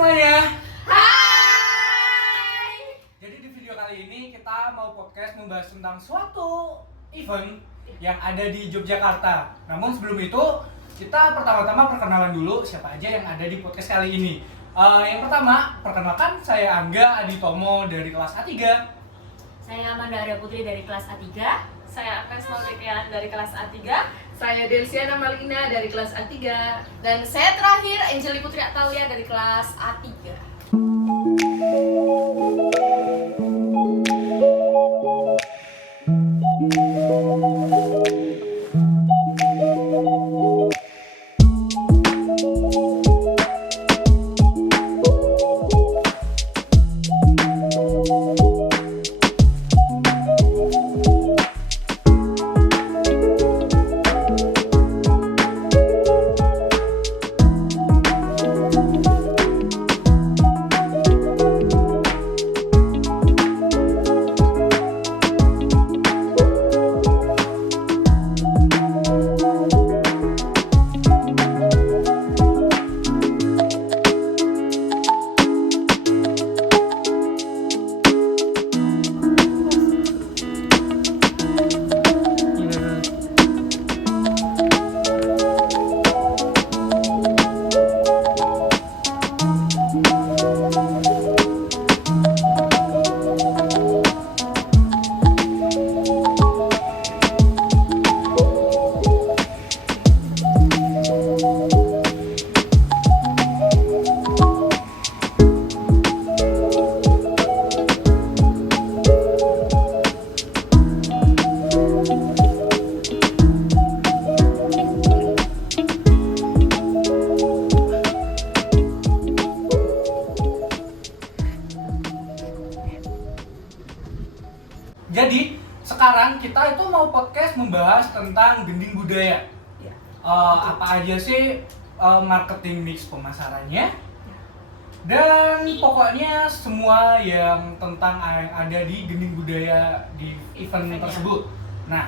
semuanya. Hai. Jadi di video kali ini kita mau podcast membahas tentang suatu event yang ada di Yogyakarta. Namun sebelum itu kita pertama-tama perkenalan dulu siapa aja yang ada di podcast kali ini. Yang pertama, perkenalkan saya Angga Aditomo dari kelas A3. Saya Amanda Arya Putri dari kelas A3. Saya Agnes Maurikian dari kelas A3. Saya Delsiana Malina dari kelas A3. Dan saya terakhir Angeli Putri Atalia dari kelas A3. Jadi sekarang kita itu mau podcast membahas tentang gending budaya. Apa aja sih marketing mix pemasarannya? Dan pokoknya semua yang tentang yang ada di gending budaya di event tersebut. Nah,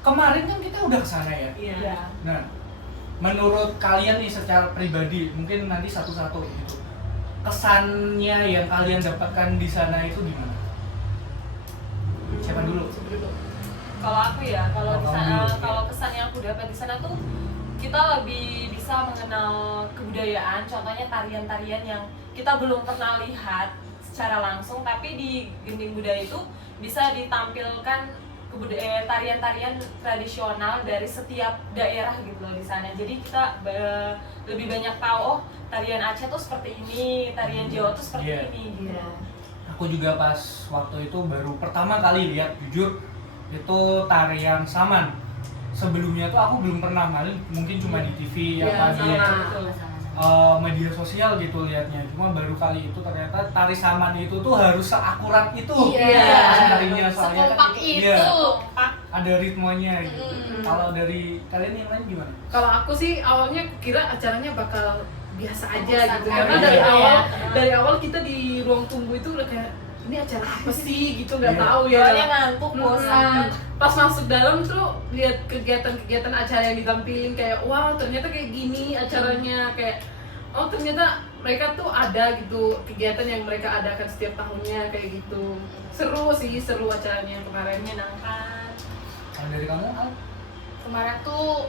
kemarin kan kita udah kesana ya. Iya. Nah, menurut kalian nih secara pribadi, mungkin nanti satu-satu gitu. Kesannya yang kalian dapatkan di sana itu gimana? Siapa dulu? Kalau aku ya, kalau di sana, Dulu. kalau kesan yang aku dapat di sana tuh kita lebih bisa mengenal kebudayaan. Contohnya tarian-tarian yang kita belum pernah lihat secara langsung, tapi di gending budaya itu bisa ditampilkan tarian-tarian tradisional dari setiap daerah gitu loh di sana. Jadi kita lebih banyak tahu, oh tarian Aceh tuh seperti ini, tarian Jawa tuh seperti Iya. ini gitu. Aku juga pas waktu itu baru pertama kali lihat, jujur itu tarian Saman. Sebelumnya tuh aku belum pernah malin, mungkin cuma di TV Iya, apa di Sama-sama. media sosial gitu lihatnya. Cuma baru kali itu ternyata tari Saman itu tuh harus seakurat itu. Iya. Tarinya soalnya Sekompak kan itu. iya, Kompak. ada ritmenya gitu. Kalau dari kalian yang lain gimana? Kalau aku sih awalnya kira acaranya bakal biasa aja Biasa gitu. aja. Karena Iya. dari awal kita di ruang tunggu itu udah kayak ini acara apa sih gitu, nggak Iya. tahu ya. Soalnya ngantuk, bosan. Pas masuk dalam tuh lihat kegiatan-kegiatan acara yang ditampilin kayak wah ternyata kayak gini acaranya, kayak oh ternyata mereka tuh ada gitu kegiatan yang mereka adakan setiap tahunnya kayak gitu. Seru sih, seru acaranya kemarin. Menyenangkan. Kalau dari kamu, Al? Kemarin tuh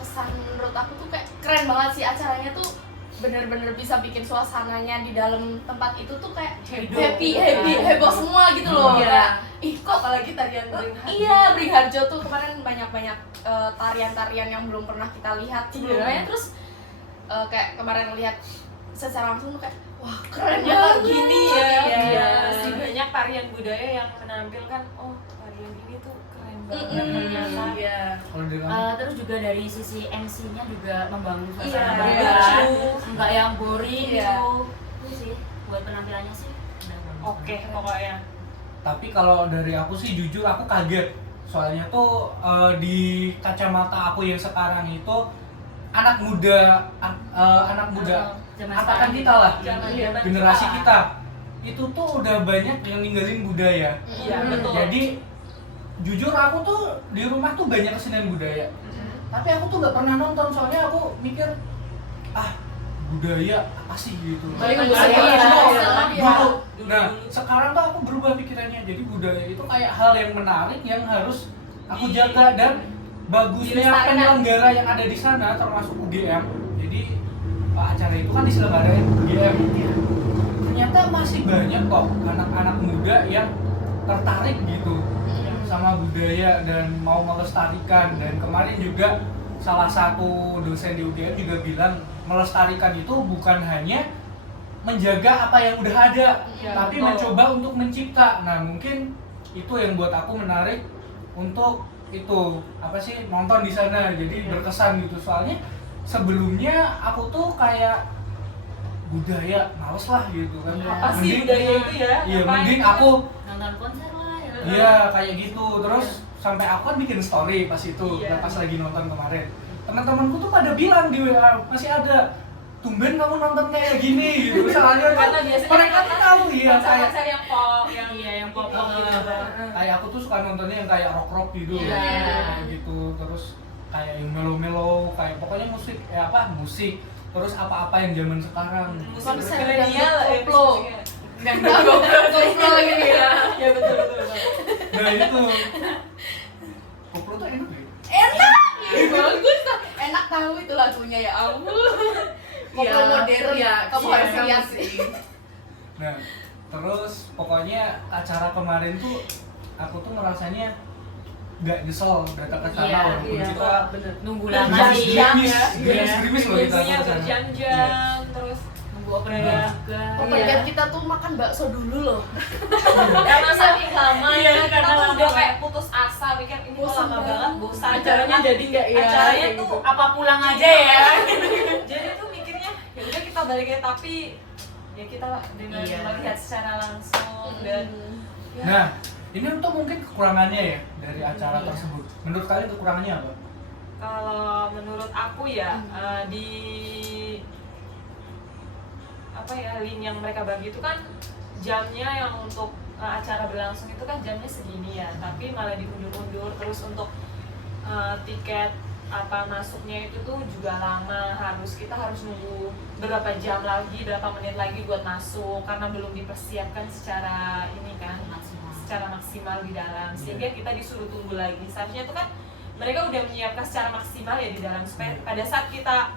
kesan menurut aku tuh kayak keren banget sih acaranya tuh, bener-bener bisa bikin suasananya di dalam tempat itu tuh kayak Hidup. heboh semua gitu loh. Iya. Kayak, ih kok Apalagi tarian Beringharjo. iya, Beringharjo tuh kemarin banyak-banyak tarian-tarian yang belum pernah kita lihat sebelumnya. Terus kayak kemarin lihat secara langsung tuh kayak wah keren Ternyata banget gini ya. Iya. Masih banyak tarian budaya yang menampilkan, oh tarian ini tuh keren banget ternyata. Iya. Kalau dari kamu? Terus juga dari sisi MC-nya juga membangun Iya, suasana lucu. badan, nggak yang boring Iya. gitu. Itu sih buat penampilannya sih udah bagus. Oke, pokoknya. Tapi kalau dari aku sih jujur aku kaget. Soalnya tuh di kacamata aku yang sekarang itu anak muda Zaman angkatan sekarang. kita lah, Zaman generasi kita. kita itu tuh udah banyak yang ninggalin budaya. Iya, betul. Jadi jujur aku tuh di rumah tuh banyak kesenian budaya, tapi aku tuh nggak pernah nonton soalnya aku mikir budaya apa sih gitu. Paling budaya, Dulu. iya. Nah, sekarang tuh aku berubah pikirannya. Jadi budaya itu kayak hal yang menarik yang harus aku jaga, dan bagusnya Dilestarikan. penyelenggara yang ada di sana termasuk UGM. Jadi acara itu kan diselenggarain UGM. Ternyata masih banyak kok anak-anak muda yang tertarik gitu sama budaya dan mau melestarikan. Dan kemarin juga salah satu dosen di UGM juga bilang melestarikan itu bukan hanya menjaga apa yang udah ada, Iya, tapi betul. mencoba untuk mencipta. Nah, mungkin itu yang buat aku menarik untuk itu apa sih nonton di sana. Jadi berkesan gitu, soalnya sebelumnya aku tuh kayak budaya males lah gitu kan. Apa sih budaya itu ya? Iya, Ngapain mending gitu? aku nonton konser lah ya. iya kayak gitu. Terus sampai aku kan bikin story pas itu, Iya. pas lagi nonton kemarin. Teman-temanku tuh pada bilang di WA, masih ada, tumben kamu nonton kayak gini gitu. Soalnya Karena biasanya mereka tuh tahu iya kayak konser yang pop, yang Iya, yang pop gitu. kayak aku tuh suka nontonnya yang kayak rock gitu. Iya. Kayak gitu. Terus kayak yang melo-melo, kayak pokoknya musik musik. Terus apa-apa yang zaman sekarang. Musik Konser milenial dan ya, koplo. musiknya. Dan koplo gitu ya. Ya betul betul. Nah itu koplo tuh enak ya. Enak, bagus lah. Enak tahu itu lagunya ya ampun. Koplo modern ya, kamu harus lihat sih. Nah, terus pokoknya acara kemarin tuh aku tuh merasanya nggak nyesel datang ke sana, Iya, walaupun iya, kita bener. Nunggu Jam lama sih. gerimis, ya. gerimis loh kita Nunggunya ke sana. berjam-jam, terus Nunggu operator Iya. juga. Pokoknya kita tuh makan bakso dulu loh. karena saking lama Iya, ya, kita karena tuh lama. udah kayak putus asa, mikir ini kok Bosan lama banget. banget, bosan. Acaranya jadi nggak ya? Acaranya kayak tuh gitu. Apa pulang aja ya? jadi tuh mikirnya ya udah kita balik aja, tapi ya kita dengan Iya. melihat secara langsung dan ya, Nah, ini tuh mungkin kekurangannya ya dari acara Iya. tersebut. Menurut kalian kekurangannya apa? kalau menurut aku ya di apa ya, link yang mereka bagi itu kan jamnya yang untuk acara berlangsung itu kan jamnya segini ya, tapi malah diundur-undur. Terus untuk tiket apa masuknya itu tuh juga lama, kita harus nunggu berapa jam lagi, berapa menit lagi buat masuk karena belum dipersiapkan secara ini kan, secara maksimal di dalam, sehingga kita disuruh tunggu lagi. Seharusnya itu kan mereka udah menyiapkan secara maksimal ya di dalam, supaya pada saat kita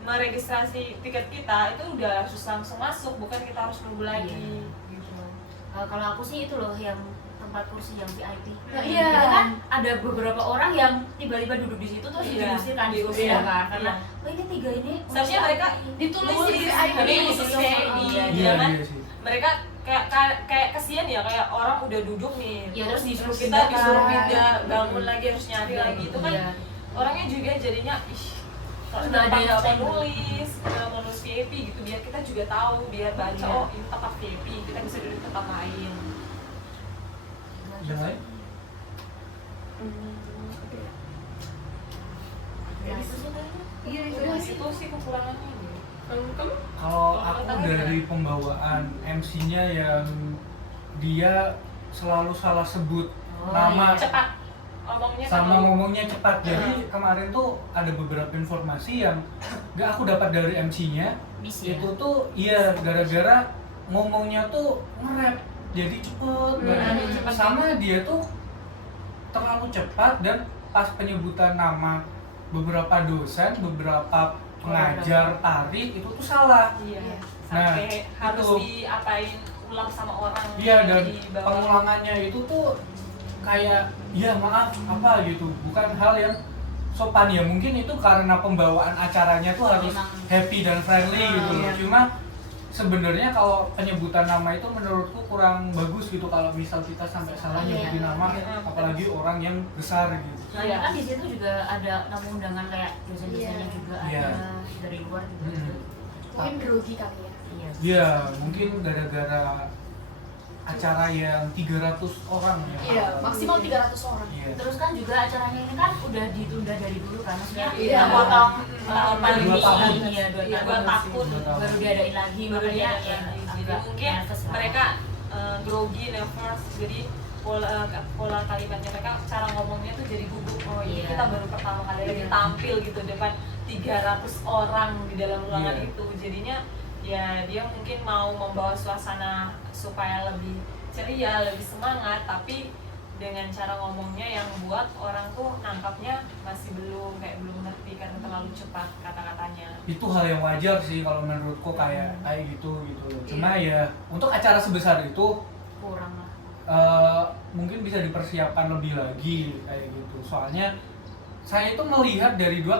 meregistrasi tiket kita itu udah harus langsung masuk, bukan kita harus nunggu lagi gitu. Kalau aku sih itu loh yang tempat kursi yang VIP. Nah, Itu iya. kan ada beberapa orang yang tiba-tiba duduk di situ terus Iya. diusir kan, Diusir. diusir kan karena Iya. oh ini tiga ini Seharusnya mereka Ditulis Nulis, di tapi VIP. khusus VIP. Iya, Iya kan? iya sih. Mereka kayak kasihan ya, kayak orang udah duduk nih, Iya, terus terus disuruh disuruh kita pindah. disuruh pindah, bangun lagi harus nyari lagi, itu kan Iya. orangnya juga jadinya Nggak kenapa ada yang nggak stand. menulis VIP gitu, biar kita juga tahu, biar baca Iya. oh ini tempat VIP, kita bisa duduk di tempat lain. Yang lain? Ya, itu sih kayaknya. Iya Itu sih kekurangannya. Kamu Kalau aku dari pembawaan MC-nya yang dia selalu salah sebut Oh, nama iya. Cepat ngomongnya kan sama mau- ngomongnya cepat. Jadi kemarin tuh ada beberapa informasi yang gak aku dapat dari MC-nya. Bis ya. Itu tuh iya gara-gara ngomongnya tuh nge-rap jadi cepet banget. cepet. Sama dia tuh terlalu cepat, dan pas penyebutan nama beberapa dosen, beberapa pengajar tari itu tuh salah. Iya. Nah, Sampai harus itu. diapain ulang sama orang. Iya, dan di bawah. pengulangannya itu tuh kayak ya maaf apa gitu, bukan hal yang sopan ya. Mungkin itu karena pembawaan acaranya tuh harus Memang. happy dan friendly gitu loh. iya. Cuma sebenarnya kalau penyebutan nama itu menurutku kurang bagus gitu kalau misal kita sampai salah Iya. nyebutin nama, Iya. apalagi orang yang besar gitu. Soalnya kan di situ juga ada tamu undangan kayak dosen-dosennya Iya. juga Iya. ada dari luar juga. Mm-mm. Mungkin grogi kali ya. Iya. Ya mungkin gara-gara acara yang 300 orang ya. Iya, maksimal 300 orang. Iya. Terus kan juga acaranya ini kan udah ditunda dari dulu kan, maksudnya Iya. kita potong Tahun pandemi Dua tahun. ini ya 2 Iya, tahun. 2 tahun. Baru diadain lagi, Baru makanya dia ya jadi agak mungkin nervous lah. mereka grogi, nervous, jadi pola kalimatnya mereka, cara ngomongnya tuh jadi gugup. Oh ini Iya. kita baru pertama kali lagi tampil gitu depan 300 orang di dalam ruangan Iya. itu, jadinya ya dia mungkin mau membawa suasana supaya lebih ceria, lebih semangat, tapi dengan cara ngomongnya yang buat orang tuh nangkapnya masih belum ngerti karena terlalu cepat kata-katanya. Itu hal yang wajar sih kalau menurutku kayak gitu loh. Cuma ya untuk acara sebesar itu kurang lah. mungkin bisa dipersiapkan lebih lagi kayak gitu. Soalnya saya itu melihat dari dua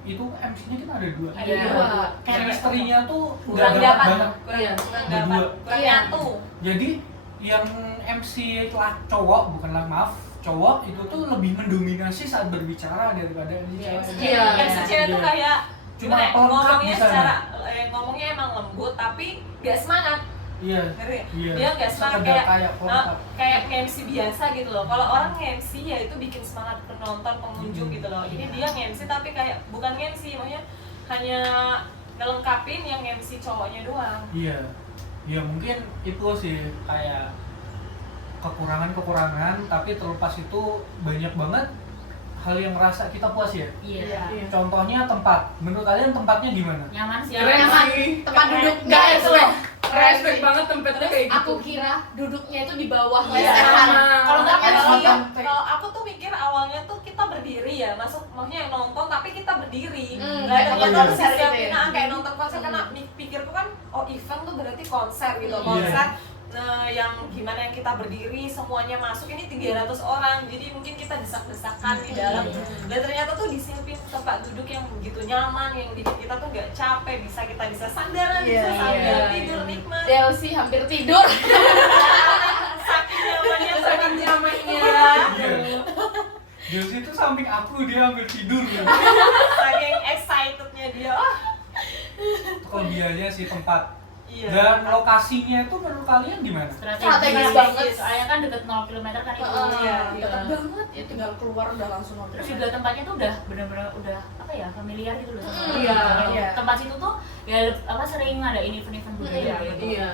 itu MC-nya kan ada dua. Ada Iya. dua. Chemistry-nya tuh Kurang nggak dapat, banget. Iya. kurang Berdua. dapat, kurang Iya. nyatu. Jadi yang MC cowok, bukanlah maaf, cowok itu tuh lebih mendominasi saat berbicara daripada MC Iya. cewek. Iya. Yang cewek tuh Iya. kayak Cuma gimana ya, pelengkap ngomongnya di sana. secara ngomongnya emang lembut tapi gak semangat. Iya. Ngerti? Iya. Dia nggak semangat Sekedar kayak pelengkap. kayak MC biasa gitu loh. Kalau orang MC ya itu bikin semangat penonton, pengunjung gitu loh. Ini dia MC tapi kayak bukan MC, maksudnya hanya ngelengkapin yang MC cowoknya doang. Iya. Ya mungkin itu sih kayak kekurangan, tapi terlepas itu banyak banget hal yang ngerasa kita puas ya. Iya. Iya. Contohnya tempat. Menurut kalian tempatnya gimana? Nyaman sih. Keren Nyaman. sih. Tempat duduk Nggak nggak itu loh. Respect banget tempatnya Terus kayak gitu. aku kira duduknya itu di bawah Iya. lesehan. Kalau nggak Kayak kalau nonton. kalau aku tuh mikir awalnya tuh kita berdiri ya, maksudnya yang nonton tapi kita berdiri. Hmm, Nggak ada kayak yang nonton konser konser gitu gitu ya. ya. Kayak nonton konser karena pikirku kan oh event tuh berarti konser gitu. Iya. Konser yang gimana yang kita berdiri semuanya masuk ini 300 orang. Jadi mungkin kita desak-desakan di dalam. Dan ternyata tuh disiapin tempat duduk yang begitu nyaman yang bikin kita tuh nggak capek, kita bisa sandaran, Iya, bisa sambil iya. tidur nikmat. Delsi hampir tidur. Saking nyamannya Saking nyamannya. Iya. Di situ samping aku dia hampir tidur ya. saking excitednya dia. Oh, Itu kelebihannya sih tempat. iya. Dan lokasinya itu menurut kalian di mana? Strategis banget. Soalnya kan deket 0 km kan itu. Iya. Dekat banget ya, tinggal keluar udah langsung nonton. Terus juga tempatnya tuh udah benar-benar udah apa ya, familiar gitu loh. sama Iya, orang. iya. Tempat situ tuh ya apa sering ngadain event-event budaya gitu. Iya.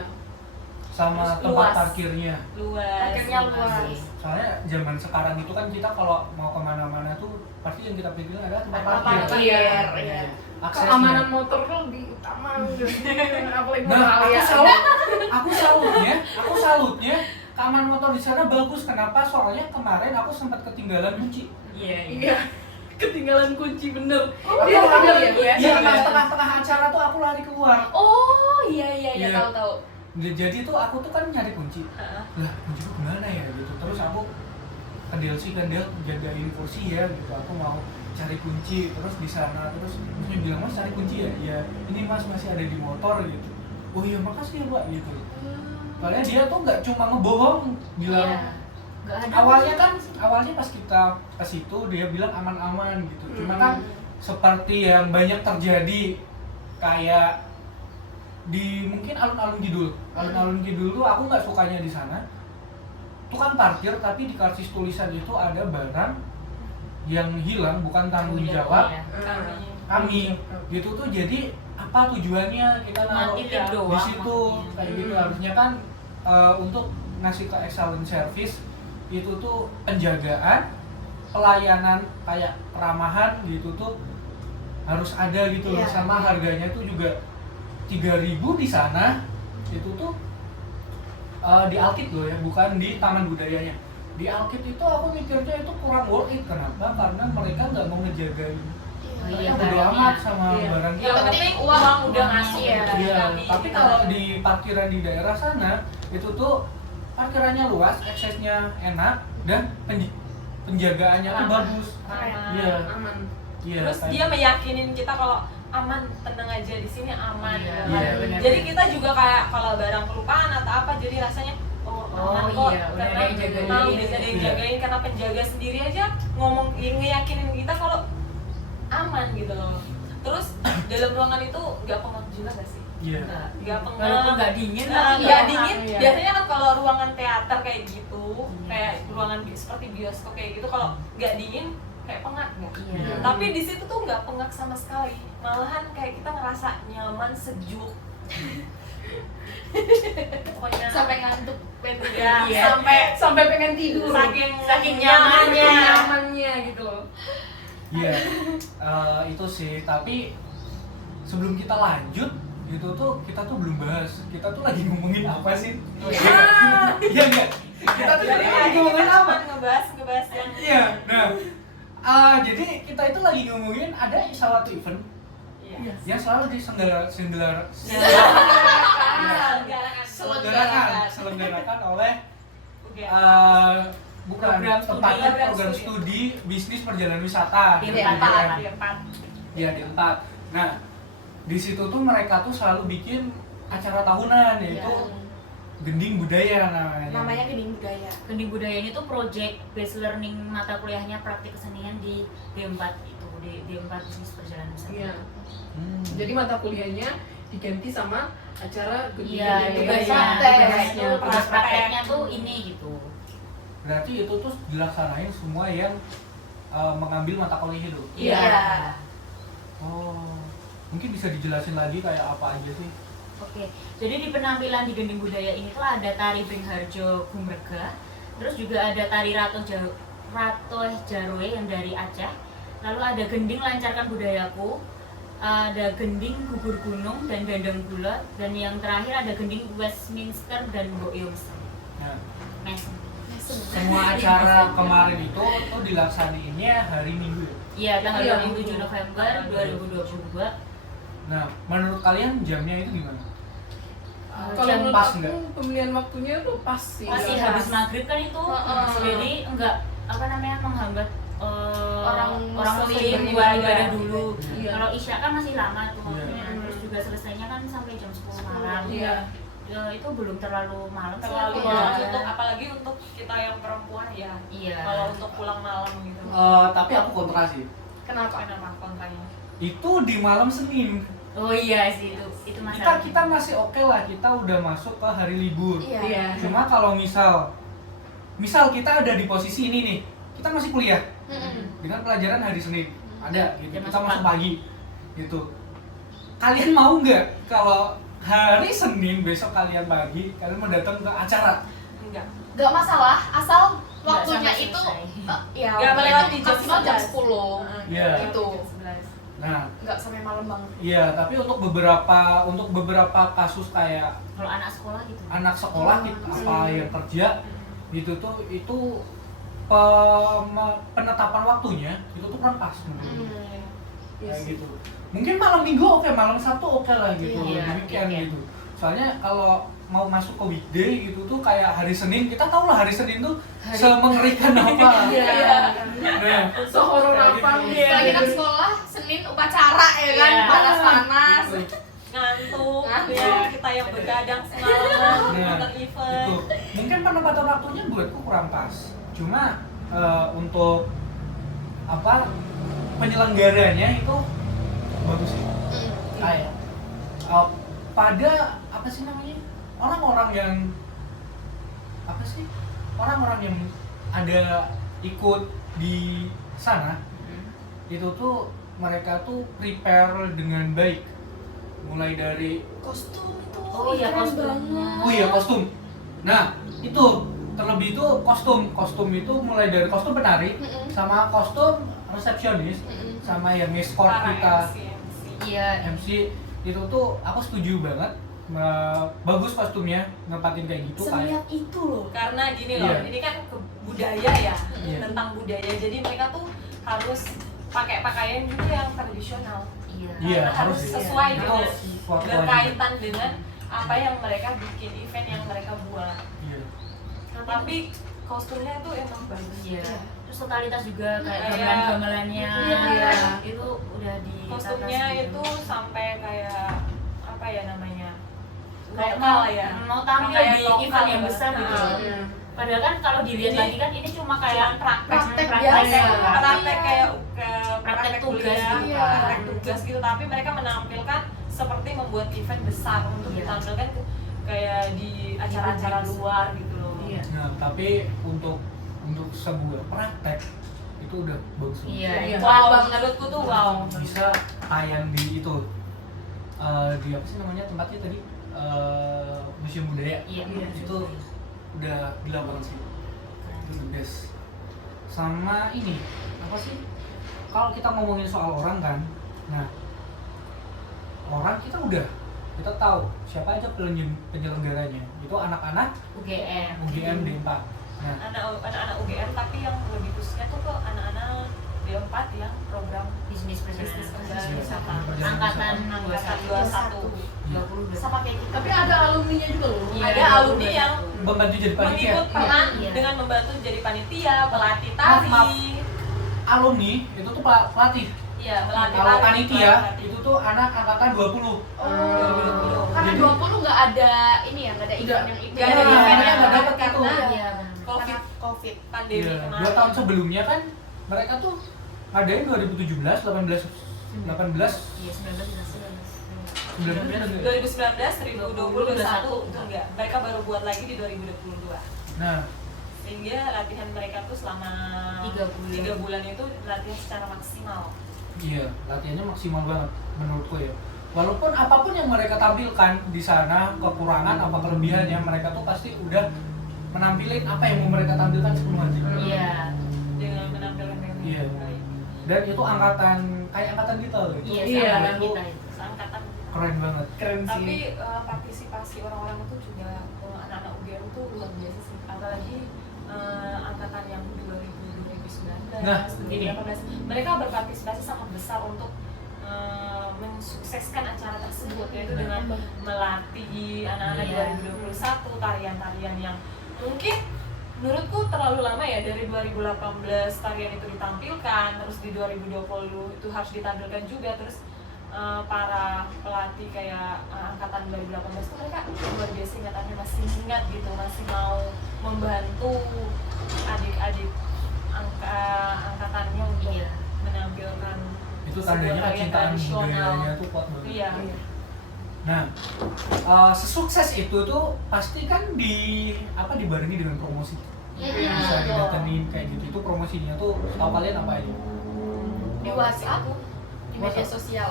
Sama Terus tempat luas. parkirnya. Luas. Parkirnya luas. Soalnya zaman sekarang itu kan kita kalau mau kemana-mana tuh pasti yang kita pikirin adalah tempat Tempat parkir. parkir, iya. Aksesnya. Keamanan motor tuh lebih utama. Apalagi Nah, motor aku Alia. salutnya keamanan motor di sana bagus. Kenapa? Soalnya kemarin aku sempat ketinggalan kunci. Iya. Iya. Ketinggalan kunci bener. Aku Dia lari sadar ya. ya? Iya, pas tengah-tengah acara tuh aku lari keluar. Oh iya iya iya, Iya. tahu. Jadi tuh aku tuh kan nyari kunci. Heeh. Lah, kunciku gimana ya gitu. Terus aku ke Delsi kan dia jagain kursi ya gitu. Aku mau cari kunci terus di sana terus dia bilang mas cari kunci ya. Ya ini mas masih ada di motor gitu. Oh iya makasih ya mbak gitu. Soalnya dia tuh nggak cuma ngebohong bilang. Iya. Nggak ada. Awalnya pas kita ke situ dia bilang aman-aman gitu. Cuma kan seperti yang banyak terjadi kayak di mungkin alun-alun kidul. Alun-alun kidul tuh aku nggak sukanya di sana. Tukang parkir tapi di karcis tulisan itu ada barang yang hilang bukan tanggung jawab Iya. kami gitu tuh. Jadi apa tujuannya kita naruh Nitip di doang situ maksudnya. kayak gitu. Harusnya kan untuk ngasih ke excellent service itu tuh penjagaan, pelayanan kayak keramahan gitu tuh harus ada gitu loh. Iya. Sama harganya tuh juga 3.000 di sana itu tuh di Alkit loh ya, bukan di Taman Budayanya. Di Alkit itu aku mikirnya itu kurang worth it. Kenapa? Karena mereka nggak mau ngejagain. Oh, Mereka iya, bodo barangnya. amat sama Iya. barang Yang kita. penting uang udah ngasih Iya. Iya, kami, tapi kita kalau nggak- di parkiran di daerah sana itu tuh parkirannya luas, aksesnya enak dan penjagaannya tuh Aman. bagus. Aman. Iya. Aman. Iya. Terus kayak- dia meyakinin kita kalau aman, tenang aja di sini aman. Iya, gitu kan. iya, benar. Jadi kita juga kayak kalau barang kelupaan atau apa jadi rasanya aman kok, iya, udah karena ada yang jagain. udah ada yang Iya. jagain karena penjaga sendiri aja ngomong ngeyakinin kita kalau aman gitu loh. Terus dalam ruangan itu nggak pengap juga nggak sih? Iya. Nggak Walaupun pengap. nggak dingin Nah, tapi nggak nggak dingin. iya. Biasanya kan kalau ruangan teater kayak gitu, kayak ruangan seperti bioskop kayak gitu, kalau nggak dingin kayak pengap. Iya. Tapi di situ tuh nggak pengap sama sekali. Malahan kayak kita ngerasa nyaman, sejuk. Pokoknya Sampai ngantuk pengen ya, Iya. sampai Sampai pengen tidur. saking Saking nyamannya. nyamannya gitu loh. Iya, itu sih. Tapi sebelum kita lanjut, gitu tuh kita tuh belum bahas. Kita tuh lagi ngomongin apa sih? Iya enggak? Kita tuh lagi ngomongin apa? ngebahas yang Iya. Nah, jadi kita itu lagi ngomongin ada salah satu event iya. yang selalu diselenggarakan oleh bukan Program tempatnya studi. program studi bisnis perjalanan wisata. Di gitu Empat. kan. Ada 4. Iya di Empat. Nah di situ tuh mereka tuh selalu bikin acara tahunan yaitu Gending Budaya Namanya Gending Budaya. Gending Budaya ini tuh project based learning mata kuliahnya praktik kesenian di D4 itu, di D4 bisnis perjalanan wisata. Iya. Hmm. Jadi mata kuliahnya diganti sama acara Iya, tugas tugasnya, praktek. tugas prakteknya tuh ini gitu. Berarti itu tuh dilaksanain semua yang mengambil mata kuliah itu. Iya. Oh, mungkin bisa dijelasin lagi kayak apa aja sih? Oke, jadi di penampilan di Gending Budaya ini tuh ada tari Bringharjo Gumrega, terus juga ada tari Rato Jarwe yang dari Aceh, lalu ada Gending Lancarkan Budayaku, ada Gending Gugur Gunung dan Dandang Bulat, dan yang terakhir ada Gending Westminster dan Boyomsem. Nah, Mesem. semua acara kemarin itu tuh dilaksanainnya hari Minggu ya? Iya, tanggal Iya. 27 November 2022. Nah, menurut kalian jamnya itu gimana? Kalau Jam menurut pas aku nggak? pemilihan waktunya tuh pas sih. masih Iya. habis maghrib kan itu, jadi enggak apa namanya menghambat Orang muslim muslim buat beribadah. ibadah dulu. Iya. Kalau isya kan masih lama tuh Iya. waktunya, terus juga selesainya kan sampai jam 10 malam. Iya. Itu belum terlalu malam sih Terlalu aku malam ya. untuk apalagi untuk kita yang perempuan ya. Iya. Kalau untuk pulang malam gitu. Tapi aku kontra sih. Kenapa? Kenapa kontranya? Itu di malam Senin. Oh iya sih itu masalah. Kita masih oke lah, kita udah masuk ke hari libur. Iya. Iya. Cuma kalau misal kita ada di posisi ini nih, kita masih kuliah dengan pelajaran hari Senin, ada gitu, Jam kita masuk masuk pagi, gitu. Kalian mau nggak kalau hari Senin besok kalian pagi, kalian mau datang ke acara? Enggak. Gak masalah, asal Nggak waktunya sampai itu selesai. ya Nggak waktunya melewati itu jam maksimal jam 11. 10. Iya. Gitu. Nah, Nggak sampai malam banget. iya, tapi untuk beberapa kasus kayak Kalau anak sekolah gitu. anak sekolah gitu, apa yang kerja gitu tuh itu penetapan waktunya itu tuh kan pas menurut gue. Kayak gitu. Mungkin malam Minggu oke, malam Sabtu oke lah gitu, Iya, weekend iya. gitu. Soalnya kalau mau masuk ke weekday gitu tuh kayak hari Senin, kita tahu lah hari Senin tuh semengerikan apa. Iya. Nah, Sehoror kayak apa gitu. gitu. Lagi anak sekolah, Senin upacara ya kan, Iya. panas-panas. Ngantuk Ngantuk. ya, kita yang begadang semalaman Nah, nonton event. itu mungkin penempatan waktunya buatku kurang pas. Cuma untuk apa penyelenggaranya itu bagus sih. Kayak pada apa sih namanya orang-orang yang apa sih orang-orang yang ada ikut di sana itu tuh mereka tuh prepare dengan baik mulai dari Kostum itu Oh iya, keren kostumnya. banget. oh iya kostum. Nah itu terlebih itu kostum itu mulai dari kostum penari sama kostum resepsionis sama yang escort Para kita MC. Iya. MC itu tuh aku setuju banget. Bagus kostumnya nempatin kayak gitu kayak Seniat itu loh. Karena gini loh, Iya. ini kan budaya ya, Iya. tentang budaya. Jadi mereka tuh harus pakai pakaian juga yang tradisional. Iya. Iya, Karena harus harus sih. sesuai Itu dengan suatu berkaitan dengan apa yang mereka bikin, event yang mereka buat. Iya. Tapi kostumnya tuh emang bagus. Iya. Terus totalitas juga kayak Kayak- gamelan-gamelannya. Iya. Itu udah di Kostumnya itu sampai kayak apa ya namanya? kayak Lokal ya. mau tampil Kayak di lokal event yang banget. besar gitu. Iya. Padahal kan kalau dilihat Ini lagi kan ini cuma kayak praktek praktek biasa. praktek kayak Praktek tugas kuliah, gitu. Iya. praktek tugas gitu, tapi mereka menampilkan seperti membuat event besar untuk Iya. ditampilkan kayak di acara-acara luar gitu loh. Iya. Nah tapi untuk sebuah praktek itu udah bagus banget. Iya. Iya. Wow, menurutku tuh wow. Bisa tayang di itu di apa sih namanya tempatnya tadi Museum Budaya. Iya. Itu udah gila banget sih. Itu the best. Sama ini apa sih kalau kita ngomongin soal orang kan, nah orang kita tahu siapa aja penyelenggaranya, itu anak-anak UGM UGM D4. Nah, anak-anak UGM, tapi yang lebih khususnya tuh ke anak-anak D4 yang program bisnis bisnis perjalanan wisata angkatan angkatan 21 sama kayak kita. Tapi ada alumninya juga loh. Iya, ada alumni yang membantu jadi panitia. mengikut peran Iya. dengan membantu jadi panitia, pelatih tari. Maaf. Alumni itu tuh pelatih. Iya, pelatih Kalau tari, panitia pelatih. itu tuh anak angkatan 20. Oh, karena Jadi- 20 nggak ada ini ya, nggak ada event yang itu. Nggak ada ya. event yang Nggak dapet itu. karena iya COVID COVID. pandemi Iya. kemarin. 2 tahun sebelumnya kan mereka tuh ngadain 2017, 18, 18, iya 19 19. 2019, 2021 itu enggak. Mereka baru buat lagi di 2022. Nah, Sehingga latihan mereka tuh selama 3 bulan itu latihan secara maksimal. iya, latihannya maksimal banget menurutku ya. Walaupun apapun yang mereka tampilkan di sana, kekurangan apa kelebihannya, mereka tuh pasti udah menampilin apa yang mau mereka tampilkan sebelum hati. iya Dengan menampilkan yang Iya. baik. Dan itu kayak angkatan kita loh. Itu iya Iya. sama itu kita itu Seangkatan. keren banget. Keren sih. Tapi partisipasi orang-orang itu juga anak-anak UGM itu luar biasa sih. Apalagi angkatan yang 2019, Nah, 2018, mereka berpartisipasi sangat besar untuk mensukseskan acara tersebut, yaitu Nah. dengan melatih anak-anak Iya. 2021 tarian-tarian yang mungkin menurutku terlalu lama ya. Dari 2018 tarian itu ditampilkan, terus di 2020 itu harus ditampilkan juga, terus para pelatih kayak angkatan 2018 itu mereka luar biasa ingatannya, masih ingat gitu, masih mau membantu adik-adik angkatannya untuk Iya. menampilkan Itu sebuah tandanya tarian kecintaan tradisional. budayanya tuh kuat banget. Iya. Nah, sesukses itu tuh pasti kan dibarengi dengan promosi. Iya. Bisa betul. didatengin kayak gitu. Itu promosinya tuh tahu kalian apa aja? Di WhatsApp, di media sosial.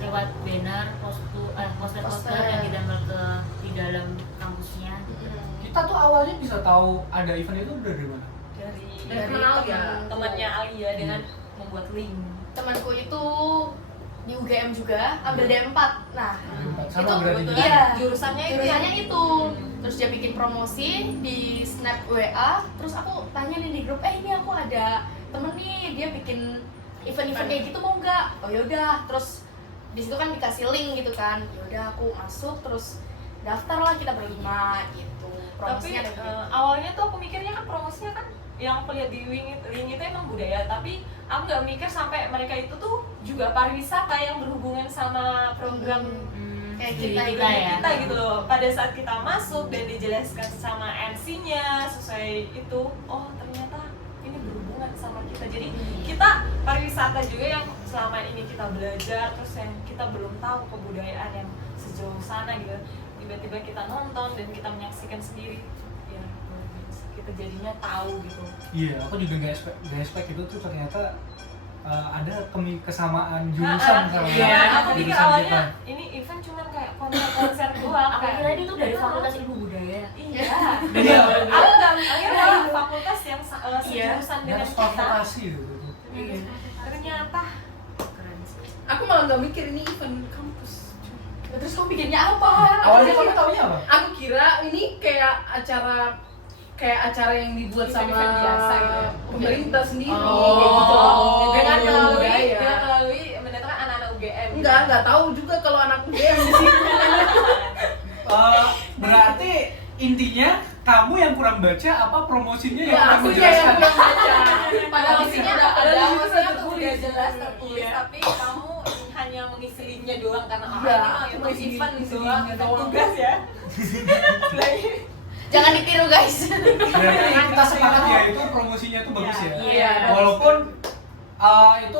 lewat banner, poster-poster Poster. yang ditempel di dalam kampusnya. Kita tuh awalnya bisa tahu ada event itu udah dari mana? Dari kenal ya. temannya Alia dengan membuat link. Temanku itu di UGM juga, ambil D4. Nah, Sama itu berarti kebetulan juga. iya, Jurusannya itu jurusannya ya? itu. Terus dia bikin promosi di snap WA, terus aku tanya nih di grup, ini aku ada temen nih, dia bikin event-event kayak gitu, mau nggak? Oh yaudah, terus di situ kan dikasih link gitu kan, yaudah aku masuk, terus daftar lah kita berlima gitu. Tapi Promosinya ada gitu. awalnya tuh aku mikirnya kan promosinya kan yang aku lihat di link itu emang budaya, tapi aku nggak mikir sampai mereka itu tuh juga pariwisata yang berhubungan sama program Kayak Diri kita kita ya. kita gitu loh. Pada saat kita masuk dan dijelaskan sama MC-nya sesuai itu, oh ternyata ini berhubungan sama kita. Jadi kita pariwisata juga yang selama ini kita belajar, terus yang kita belum tahu kebudayaan yang sejauh sana gitu. Tiba-tiba kita nonton dan kita menyaksikan sendiri, ya luar biasa. Kita jadinya tahu gitu. Iya, aku juga nggak expect itu tuh ternyata ada kesamaan jurusan sama Iya, aku pikir jurusan awalnya kita. ini event cuman kayak konser doang. Aku kira itu dari Fakultas Ilmu Budaya. Iya. Iya. Aku nggak mikir malah fakultas yang sejurusan Dia dengan harus kita. provokasi gitu. Iya. Ternyata Keren sih. Aku malah nggak mikir ini event kampus. Terus kamu bikinnya apa? Awalnya kamu taunya apa? Aku kira ini kayak acara yang dibuat Event-event sama biasa gitu ya. pemerintah sendiri Oh. kayak gitu loh. dengan Yang budaya. melalui mendatangkan anak-anak UGM. Enggak tahu juga kalau anak UGM di sini. Berarti intinya kamu yang kurang baca apa promosinya yang Ya, kurang aku yang menjelaskan? kurang baca. Padahal isinya udah Padahal ada, isinya maksudnya udah tuh tertulis. udah jelas tertulis. Iya, tapi kamu hanya mengisi linknya doang karena Iya, ini mah aku itu isi event linknya doang, event doang. tugas ya. Jangan ditiru guys. Berarti kita sepakat ya itu promosinya itu bagus ya. Iya. Walaupun itu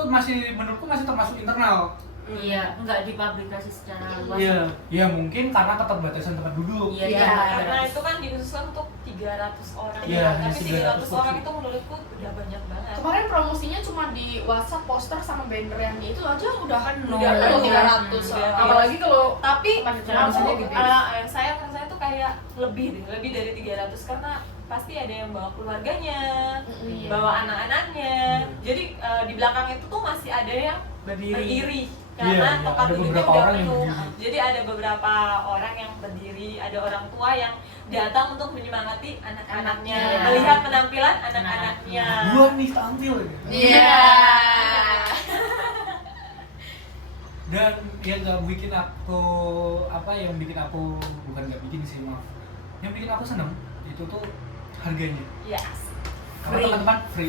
menurutku masih termasuk internal. Iya, enggak dipublikasi secara luas. Iya, ya mungkin karena keterbatasan tempat duduk. Iya, Iya, Karena itu kan dikhususkan untuk 300 orang. Iya, Tapi hanya 300 orang kursi. itu menurutku udah banyak banget. Kemarin promosinya cuma di WhatsApp, poster sama banner yang itu aja udah Penuh. udah Penuh. 300 Udah. orang. Apalagi kalau Tapi Tempat aku misalnya gede. saya ngerasa itu kayak lebih dari 300 karena pasti ada yang bawa keluarganya, Mm-mm. bawa anak-anaknya. Jadi di belakang itu tuh masih ada yang berdiri karena Iya, tempat ada duduknya beberapa udah orang yang penuh. berdiri. Jadi ada beberapa orang yang berdiri, ada orang tua yang datang untuk menyemangati anak-anaknya, Iya. melihat penampilan anak-anaknya. Gua nih tampil gitu. Iya. Dan yang nggak bikin aku yang bikin aku bukan nggak bikin sih, maaf, yang bikin aku seneng itu tuh harganya. Yes. Karena Free. teman-teman free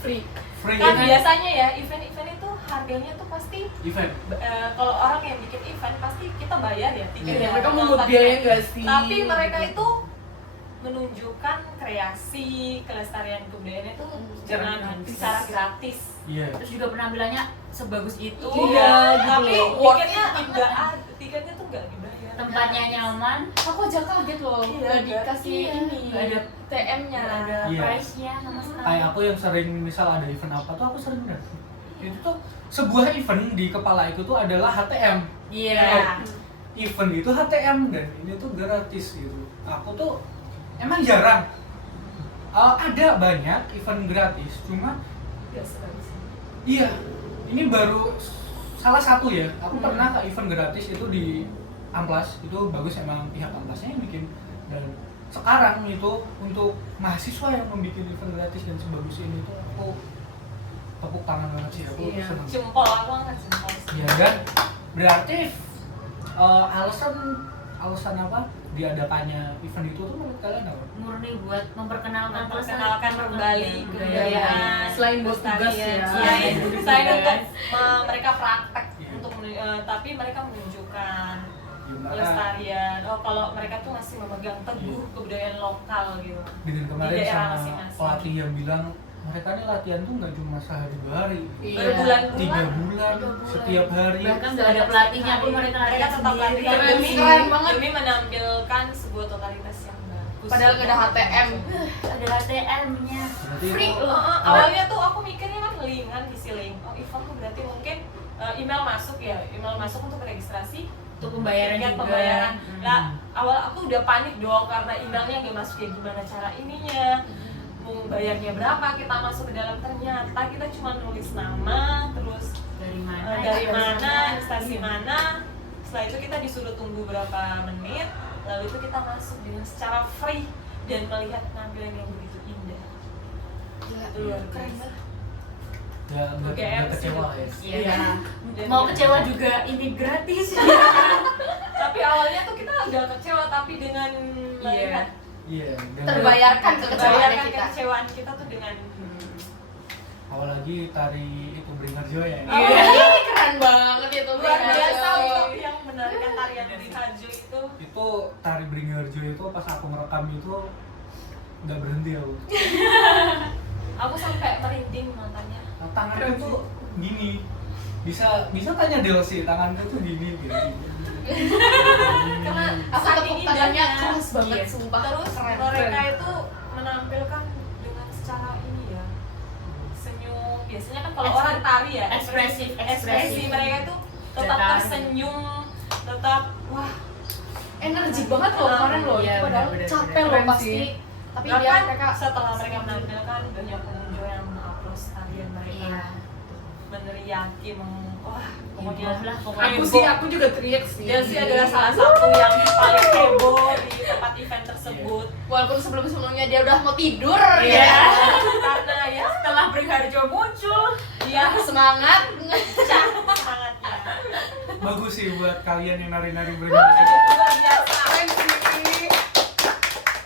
Free. free Kan kan? biasanya ya event-event itu harganya tuh pasti Event kalau orang yang bikin event pasti kita bayar ya tiketnya. Iya, mereka nonton mau biaya event. nggak sih? Tapi mereka itu menunjukkan kreasi kelestarian kebudayaan itu dengan gratis. secara gratis. iya. Terus juga penampilannya sebagus itu, Iya, gitu tapi loh. tiketnya nggak ada, tiketnya tuh nggak dibayar. tempatnya nyaman, Aku aja kaget loh, Iya, nggak dikasih iya. ini, Nggak ada TM-nya. nggak ada Iya. price-nya sama sekali. Kayak aku yang sering misal ada event apa tuh aku sering datang. Itu tuh sebuah event di kepala itu tuh adalah HTM. Iya. Event itu HTM dan ini tuh gratis gitu. Aku tuh emang jarang. Ada banyak event gratis, cuma Biasa nggak bisa. iya, ini baru salah satu ya. Aku pernah ke event gratis itu di Amplas, itu bagus emang pihak Amplasnya yang bikin. Dan sekarang itu untuk mahasiswa yang membuat event gratis dan sebagus ini tuh aku tepuk tangan banget sih, aku Iya. seneng. Jempol aku angkat jempol. Ya kan, berarti alasan apa diadakannya event itu tuh menurut kalian apa? Murni buat memperkenalkan Memperkenalkan kembali kebudayaan, Selain buat tugas pelestarian. ya. Selain Iya. selain untuk mereka praktek Iya. untuk tapi mereka menunjukkan Gimana pelestarian. Oh, kalau mereka tuh masih memegang teguh kebudayaan lokal gitu. dengan kemarin Di daerah sama masing-masing. pelatih yang bilang mereka nih latihan tuh nggak cuma sehari 2 hari, Iya. Berbulan-bulan. 3 bulan, 3 bulan. setiap hari. bahkan nggak ada pelatihnya pun mereka Mereka latihan tetap sendiri. latihan Keren demi sih, keren banget. demi menampilkan sebuah totalitas yang bagus. Padahal nggak ada HTM. Ada HTM-nya. Berarti Free itu- loh. Awalnya tuh aku mikirnya kan link kan ngisi link. Oh, event tuh berarti mungkin email masuk ya, email masuk untuk registrasi. Untuk pembayaran Tiket juga. pembayaran. Hmm. Nah, awal aku udah panik dong karena emailnya nggak masuk ya, gimana cara ininya, mau bayarnya berapa, kita masuk ke dalam, ternyata kita cuma nulis nama, terus Dari mana? dari mana, instansi mana. Setelah itu kita disuruh tunggu berapa menit, lalu itu kita masuk dengan secara free dan melihat penampilan yang begitu indah. Itu luar Keren biasa. banget. ya nggak GM nggak kecewa ya. Iya. Dan Mau ya- kecewa juga ini gratis. Tapi awalnya tuh kita udah kecewa, tapi dengan melihat Iya, dan Terbayarkan kekecewaannya terbayarkan kita. kekecewaan kita tuh dengan apalagi tari itu Beringharjo ya. Iya. Ih, keren banget itu. luar biasa Beringharjo. untuk yang menarikan tarian Beringharjo itu. Itu tari Beringharjo itu pas aku ngerekam itu nggak berhenti aku. Aku sampai merinding nontonnya. Tanganku tuh gini. Bisa tanya Delsi, tanganku tuh gini gitu. Karena Aku saking tepuk tangannya indahnya. keras banget, Iya. sumpah. Terus Keren. mereka itu menampilkan dengan secara ini ya, senyum. Biasanya kan kalau orang tari ya Ekspresif, ekspresi mereka itu tetap Tari. tersenyum, tetap wah. Energi banget loh kemarin loh. Iya, Itu padahal bener-bener. capek Keren loh sih. pasti. Tapi dia Bahkan mereka setelah mereka menampilkan banyak pengunjung yang mengupload tarian mereka, Iya. meneriaki, wah pokoknya Heboh lah pokoknya. Aku juga teriak sih. Delsi adalah salah satu yang paling heboh di tempat event tersebut. walaupun sebelum-sebelumnya dia udah mau tidur Iya. ya. Karena ya Setelah Beringharjo muncul, dia Semangat. pecah semangatnya. Bagus sih buat kalian yang nari-nari Beringharjo. Luar biasa. Keren sih.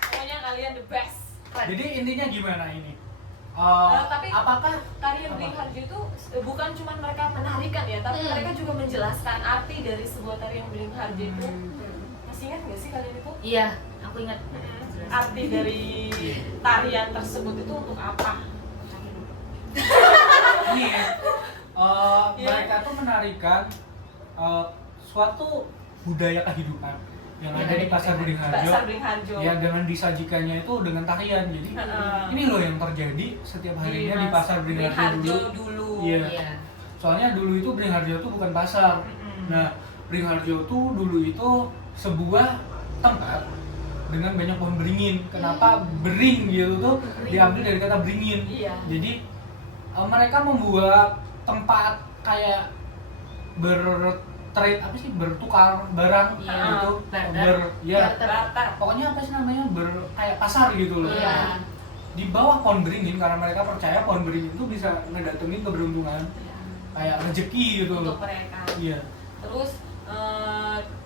Pokoknya kalian the best. Jadi intinya gimana ini? Tapi- Apakah Tarian Apa? Beringharjo itu bukan cuma mereka menarikan ya, tapi mereka juga menjelaskan arti dari sebuah tarian Beringharjo itu. Masih ingat nggak sih kalian itu? iya, aku ingat. Arti dari tarian tersebut itu untuk apa? ini ya, Iya. mereka tuh menarikan suatu budaya kehidupan yang ada di Pasar Beringharjo. Pasar Beringharjo. Ya dengan disajikannya itu dengan tarian. Jadi Heeh. ini loh yang terjadi setiap harinya di Pasar Beringharjo dulu. dulu. Iya. Iya. Soalnya dulu itu Beringharjo itu bukan pasar. Mm-mm. Nah, Beringharjo itu dulu itu sebuah tempat dengan banyak pohon beringin. Kenapa bering gitu tuh diambil dari kata beringin. Iya. Jadi mereka membuat tempat kayak bertrade apa sih, bertukar barang Iya. gitu, Barter. Barter. pokoknya apa sih namanya, kayak pasar gitu loh. Iya. Di bawah pohon beringin karena mereka percaya pohon beringin itu bisa ngedatengin keberuntungan, kayak rezeki gitu loh. Untuk mereka. Iya. Terus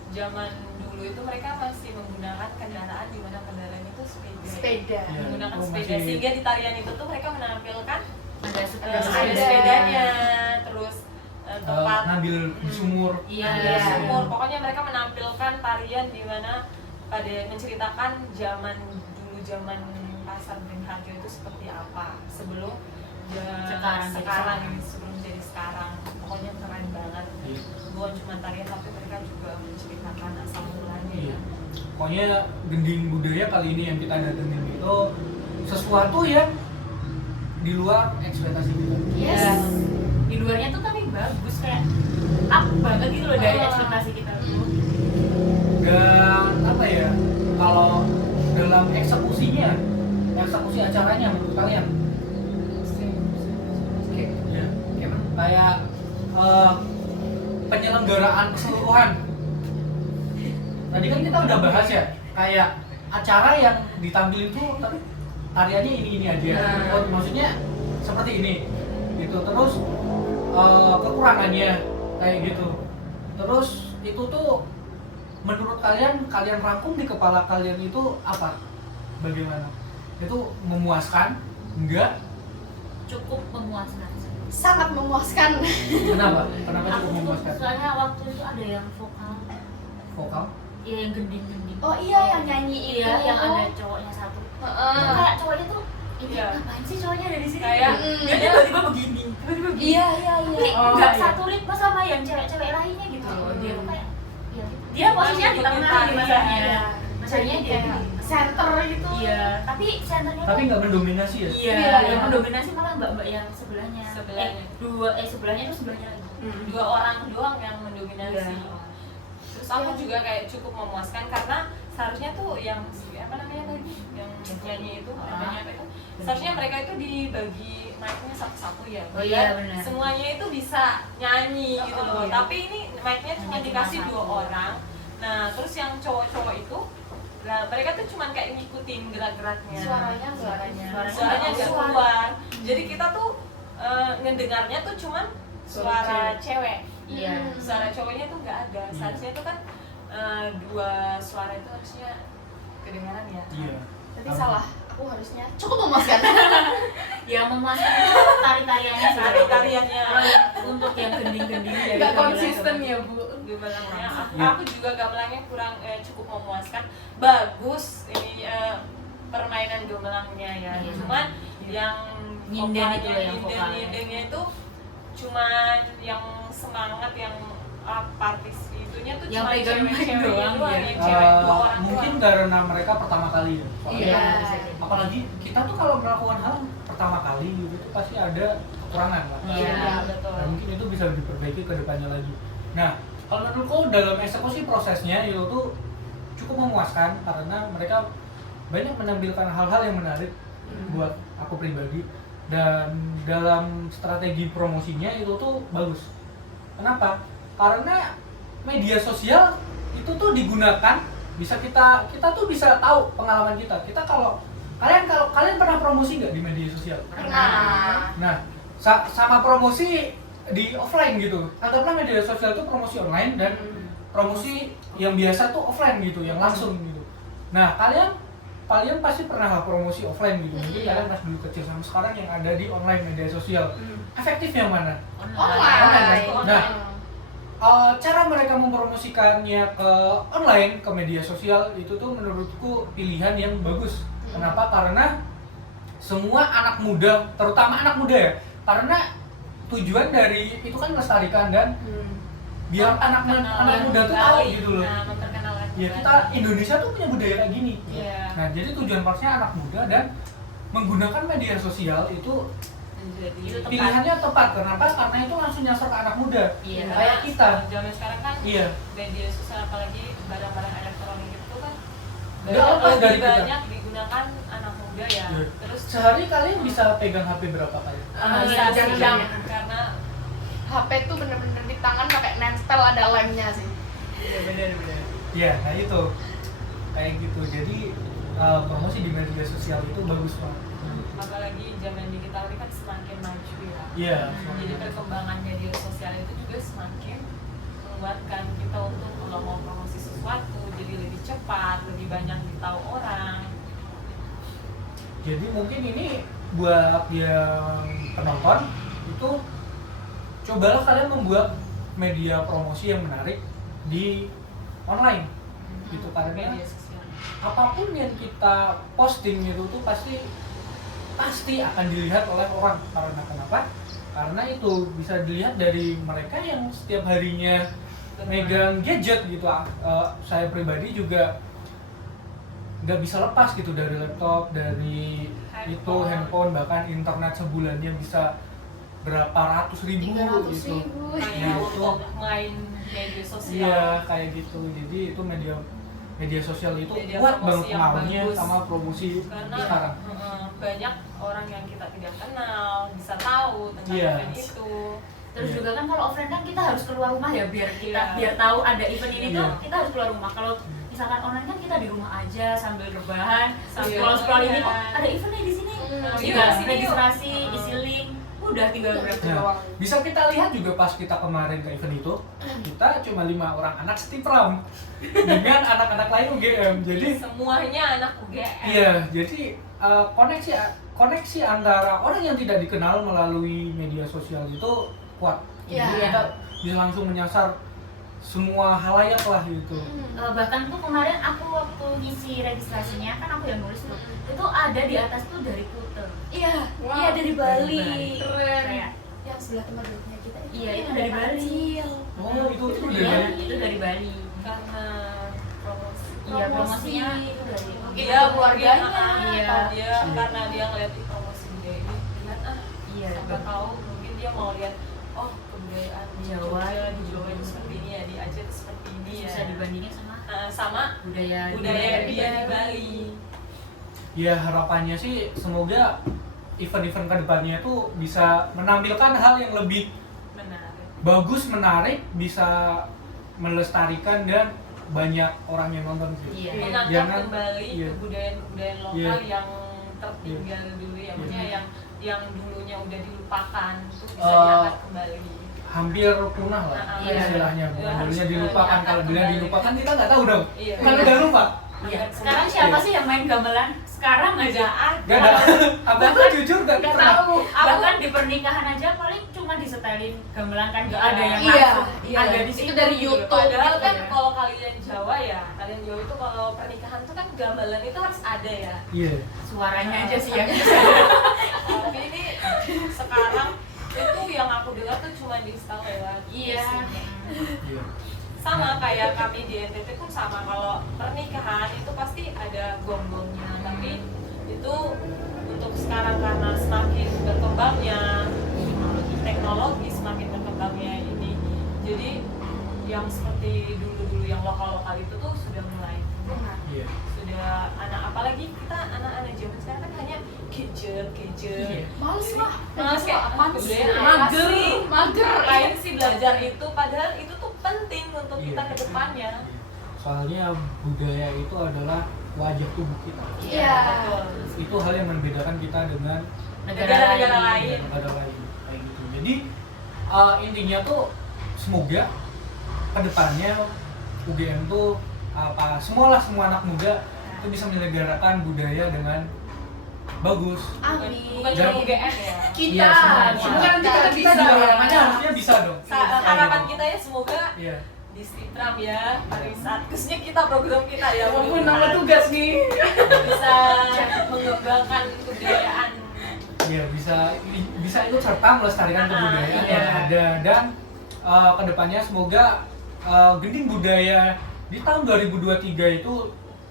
zaman dulu itu mereka masih menggunakan kendaraan di mana kendaraan itu sepeda. Sepeda. Iya. Menggunakan Oh, sepeda masih- sehingga di tarian itu tuh mereka menampilkan Ada sepeda. ada sepedanya, terus tempat ngambil di sumur. Iya. ada sumur. Pokoknya mereka menampilkan tarian di mana pada menceritakan zaman dulu, zaman pasar Beringharjo itu seperti apa sebelum Sekarang jadi sebelum jadi sekarang. Pokoknya keren banget. Iya. Bukan cuma tarian tapi mereka juga menceritakan asal mulanya. Iya. Pokoknya gending budaya kali ini yang kita datengin itu sesuatu yang di luar ekspektasi kita. Yes. Ya, di luarnya tuh tapi bagus, kayak up banget gitu loh dari Ah. ekspektasi kita tuh. Dan apa ya, kalau dalam eksekusinya, eksekusi acaranya menurut kalian ya, kayak penyelenggaraan keseluruhan. Tadi kan kita udah bahas ya, kayak acara yang ditampil itu tapi tariannya ini aja. Oh, maksudnya seperti ini gitu. Terus kekurangannya kayak gitu. Terus itu tuh menurut kalian rangkum di kepala kalian itu apa? Bagaimana? Itu memuaskan? Enggak? Cukup memuaskan. Sangat memuaskan. Kenapa? Kenapa Aku cukup tuh memuaskan? soalnya waktu itu ada yang vokal, Vokal? ya yang gending-gending. Oh iya, yang nyanyi itu. Iya, yang ada cowoknya satu. Heeh. Itu kayak cowoknya tuh, ini Iya. ngapain sih cowoknya ada di sini? Kayak, dia tiba-tiba begini, tiba-tiba begini. Iya, iya, Tapi iya. Oh, nggak iya. satu ritme sama yang cewek-cewek lainnya gitu loh. Dia tuh kayak, ya, dia Cuma posisinya di ngikutin tengah tari, di masanya. Iya. Masanya dia Kayak center gitu. Iya, tapi senternya Tapi tuh nggak mendominasi ya? iya, Iya, yang iya. mendominasi malah mbak-mbak yang sebelahnya. Sebelahnya. Sebelahnya itu sebelahnya lagi. Dua orang doang yang mendominasi. Iya. Terus aku juga kayak cukup memuaskan karena seharusnya tuh yang apa namanya tadi, yang nyanyi itu namanya apa itu, seharusnya mereka itu dibagi mic-nya satu-satu ya, Oh biar iya, benar. semuanya itu bisa nyanyi gitu loh. iya. Tapi ini mic-nya cuma Hanya dikasih cuma 2 satu. orang. Nah terus yang cowok-cowok itu, nah, mereka tuh cuma kayak ngikutin gerak-geraknya, Suaranya suaranya nggak keluar. keluar. Jadi kita tuh ngedengarnya tuh cuman suara cewek. Iya. Suara cowoknya tuh nggak ada. Seharusnya itu kan 2 suara itu harusnya kedengaran ya. Iya. Tapi salah. Aku harusnya cukup memuaskan. Yang memuaskan itu tari-tariannya sih. Tari-tariannya. Untuk yang gending-gending dari Nggak gamelan konsisten ke- ya bu. Gamelannya Iya. aku juga gamelannya kurang cukup memuaskan. Bagus ini permainan gamelannya ya. Iya. Cuman yang Nyinden vokalnya, itu yang vokalnya. nyinden-nyindennya itu cuman yang semangat yang partis itunya tuh Yang cuma pegang mic cewek-cewek doang, doang, ya. yang cewek 2 orang Mungkin doang. karena mereka pertama kali ya. Soalnya Iya. Iya. bisa jadi. apalagi kita tuh kalau melakukan hal pertama kali gitu tuh pasti ada kekurangan lah. Iya. betul. Dan mungkin itu bisa diperbaiki ke depannya lagi. Nah, kalau menurutku dalam eksekusi prosesnya itu tuh cukup memuaskan karena mereka banyak menampilkan hal-hal yang menarik buat aku pribadi, dan dalam strategi promosinya itu tuh bagus. Kenapa? Karena media sosial itu tuh digunakan, bisa kita tuh bisa tahu pengalaman kita. Kita kalau kalian pernah promosi nggak di media sosial? Pernah. Nah, sama promosi di offline gitu. Anggaplah media sosial itu promosi online dan promosi yang biasa tuh offline gitu, yang langsung gitu. Nah, kalian pasti pernah lah promosi offline gitu. Mungkin kalian pas dulu kecil sama sekarang yang ada di online media sosial. Efektif yang mana? Online. Nah, cara mereka mempromosikannya ke online, ke media sosial itu tuh menurutku pilihan yang bagus. Kenapa? Karena semua anak muda, terutama anak muda ya, karena tujuan dari itu kan melestarikan dan biar anak muda tuh tahu gitu loh. Nah, memperkenalkan Ya kita Indonesia tuh punya budaya kayak gini. Iya. Nah jadi tujuan partsnya anak muda dan menggunakan media sosial itu Jadi Itu tepat. pilihannya tepat. Kenapa? Karena itu langsung nyasar ke anak muda. Iya. Kayak kita. Zaman sekarang kan Iya. media sosial apalagi barang-barang elektronik itu kan Nggak Oh, dari lebih kita. banyak digunakan anak muda ya. Iya. Terus Sehari kalian bisa pegang HP berapa kali? bisa jangan sejam ya. karena HP tuh bener-bener di tangan pakai nempel ada lemnya sih. ya benar-benar. Iya, nah itu kayak gitu. Jadi promosi di media sosial itu bagus banget. Apalagi zaman digital ini kan semakin maju ya. Iya. Jadi perkembangan media sosial itu juga semakin menguatkan kita untuk kalau mau promosi sesuatu jadi lebih cepat, lebih banyak ditahu orang. Jadi mungkin ini buat yang penonton itu cobalah kalian membuat media promosi yang menarik di online gitu karena Media sosial. apapun yang kita posting itu tuh pasti akan dilihat oleh orang. Karena kenapa? Karena itu bisa dilihat dari mereka yang setiap harinya megang gadget gitu. Saya pribadi juga nggak bisa lepas gitu dari laptop, dari itu handphone, bahkan internet sebulannya bisa berapa ratus ribu 300.000. gitu. Kayak Iya, untuk main media sosial. Iya kayak gitu. Jadi itu media sosial itu Media kuat banget promosi yang pengaruhnya bagus. sama promosi Karena sekarang. banyak orang yang kita tidak kenal bisa tahu tentang Iya. event itu. Terus Iya. juga kan kalau offline kan kita harus keluar rumah ya biar kita Iya. biar tahu ada event ini tuh Iya. kita harus keluar rumah. Kalau misalkan online kan kita di rumah aja sambil rebahan, Sambil scroll ini lihat. oh ada event nih di sini. Iya, Tinggal sini yuk. registrasi, Heeh. isi link, udah tinggal berapa Nah, doang. bisa kita lihat juga pas kita kemarin ke event itu, kita cuma 5 orang anak Stipram dengan anak-anak lain UGM. Jadi Semuanya anak UGM. iya, jadi koneksi antara orang yang tidak dikenal melalui media sosial itu kuat. Iya. Jadi kita bisa langsung menyasar semua halayak lah gitu. Bahkan tuh kemarin aku waktu ngisi registrasinya kan aku yang nulis tuh itu ada di atas tuh dari Kuta. Iya, Wow. iya dari Bali. Keren. Kayak Yang sebelah tempat duduknya kita itu. Iya, itu ada dari anak Bali. kecil. Oh, itu dari iya, Bali. itu dari Bali. Karena promosi. Iya, Promosi. promosinya itu dari Mungkin Dia untuk keluarganya. Iya. Dia karena dia ngeliat di promosi budaya ini lihat Iya, siapa tahu mungkin dia mau lihat oh kebudayaan Jawa, Jogja, di Jawa itu seperti ini ya, di Aceh itu seperti ini ya. bisa dibandingin sama Sama budaya budaya dia di Bali. Ya harapannya sih semoga event-event kedepannya itu bisa menampilkan hal yang lebih Menarik. bagus, menarik, bisa melestarikan dan banyak orang yang nonton sih. Iya. Mengangkat Jangan- kembali iya. kebudayaan lokal Iya. yang tertinggal dulu ya, maksudnya Iya. yang dulunya udah dilupakan itu bisa Eh, diangkat kembali. Hampir punah lah Iya. istilahnya. Iya, Bukan harus dulunya dilupakan. diangkat Kalau bilang kembali. dilupakan kita nggak tahu dong. Iya. Kan udah lupa. Iya. Sekarang siapa Iya. sih yang main gamelan? Sekarang aja. Gak ada. Aku tuh Bahkan- jujur gak Gak pernah. tahu. Bahkan di pernikahan aja paling cuma disetelin gamelan kan gak ada yang Iya, langsung iya. ada di Itu situ. dari gitu. YouTube. Padahal gitu kan ya. kalau kalian Jawa itu kalau pernikahan tuh kan gamelan itu harus ada ya. Iya. Suaranya aja sih yang Tapi ini sekarang itu yang aku dengar tuh cuma di install lewat Iya. musik. Iya. Sama kayak kami di NTT pun sama, kalau pernikahan itu pasti ada gong-gongnya, tapi itu untuk sekarang karena semakin berkembangnya teknologi semakin berkembangnya ini, jadi yang seperti dulu-dulu yang lokal-lokal itu tuh sudah mulai punah. Iya. Sudah apalagi kita anak-anak zaman sekarang kan hanya gadget. Iya. Males lah. Males kayak apaan sih? kebudayaan apa Mager. sih? Mager. Ngapain sih belajar itu, padahal itu tuh penting untuk kita Iya. ke depannya. Soalnya budaya itu adalah wajah tubuh kita. Iya. Betul. Itu hal yang membedakan kita dengan Negara-negara lain. negara lain kayak gitu. Jadi intinya tuh semoga kedepannya UGM tuh semua anak muda itu bisa menyelenggarakan budaya dengan bagus. Amin. Bukan cuma UGM ya. Kita. Iya, semua. Semoga nanti kita bisa juga ya. harapannya harusnya bisa dong. Harapan kita ya semoga Iya. di Stipram ya, pariwisata, khususnya kita program kita ya, Walaupun nama tugas nih. bisa mengembangkan kebudayaan. Iya, bisa ikut serta melestarikan kebudayaan iya. yang ada dan kedepannya semoga gending budaya di tahun 2023 itu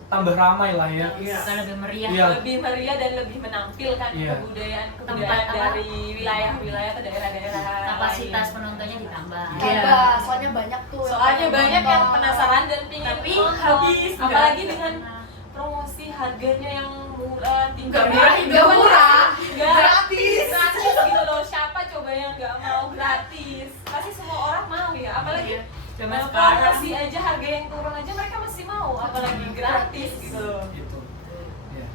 tambah ramai lah ya. Bisa lebih meriah. Iya. Lebih meriah dan lebih menampilkan Iya. kebudayaan Tempat apa? dari wilayah-wilayah ke daerah-daerah Kapasitas lain. penontonnya ditambah. Iya. Tambah, soalnya banyak tuh. Soalnya banyak yang penasaran dan pingin Tapi habis, nggak apalagi nggak dengan pernah. promosi harganya yang murah, Nggak tinggi, murah. gratis gitu loh. Siapa coba yang nggak mau gratis? Pasti semua orang mau ya, apalagi Zaman sekarang promosi aja harga yang turun aja mereka masih mau, apalagi gratis gitu loh. Gitu. Ya.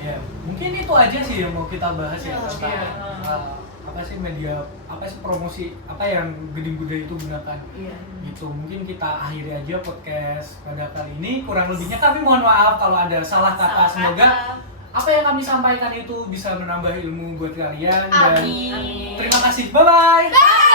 Ya, mungkin itu aja sih yang mau kita bahas ya tentang Iya. apa sih media, apa sih promosi, apa yang Gending Budaya itu gunakan. Iya. Gitu. Mungkin kita akhiri aja podcast pada kali ini. Kurang lebihnya kami mohon maaf kalau ada salah kata. Semoga apa yang kami sampaikan itu bisa menambah ilmu buat kalian dan Amin. terima kasih. Bye bye.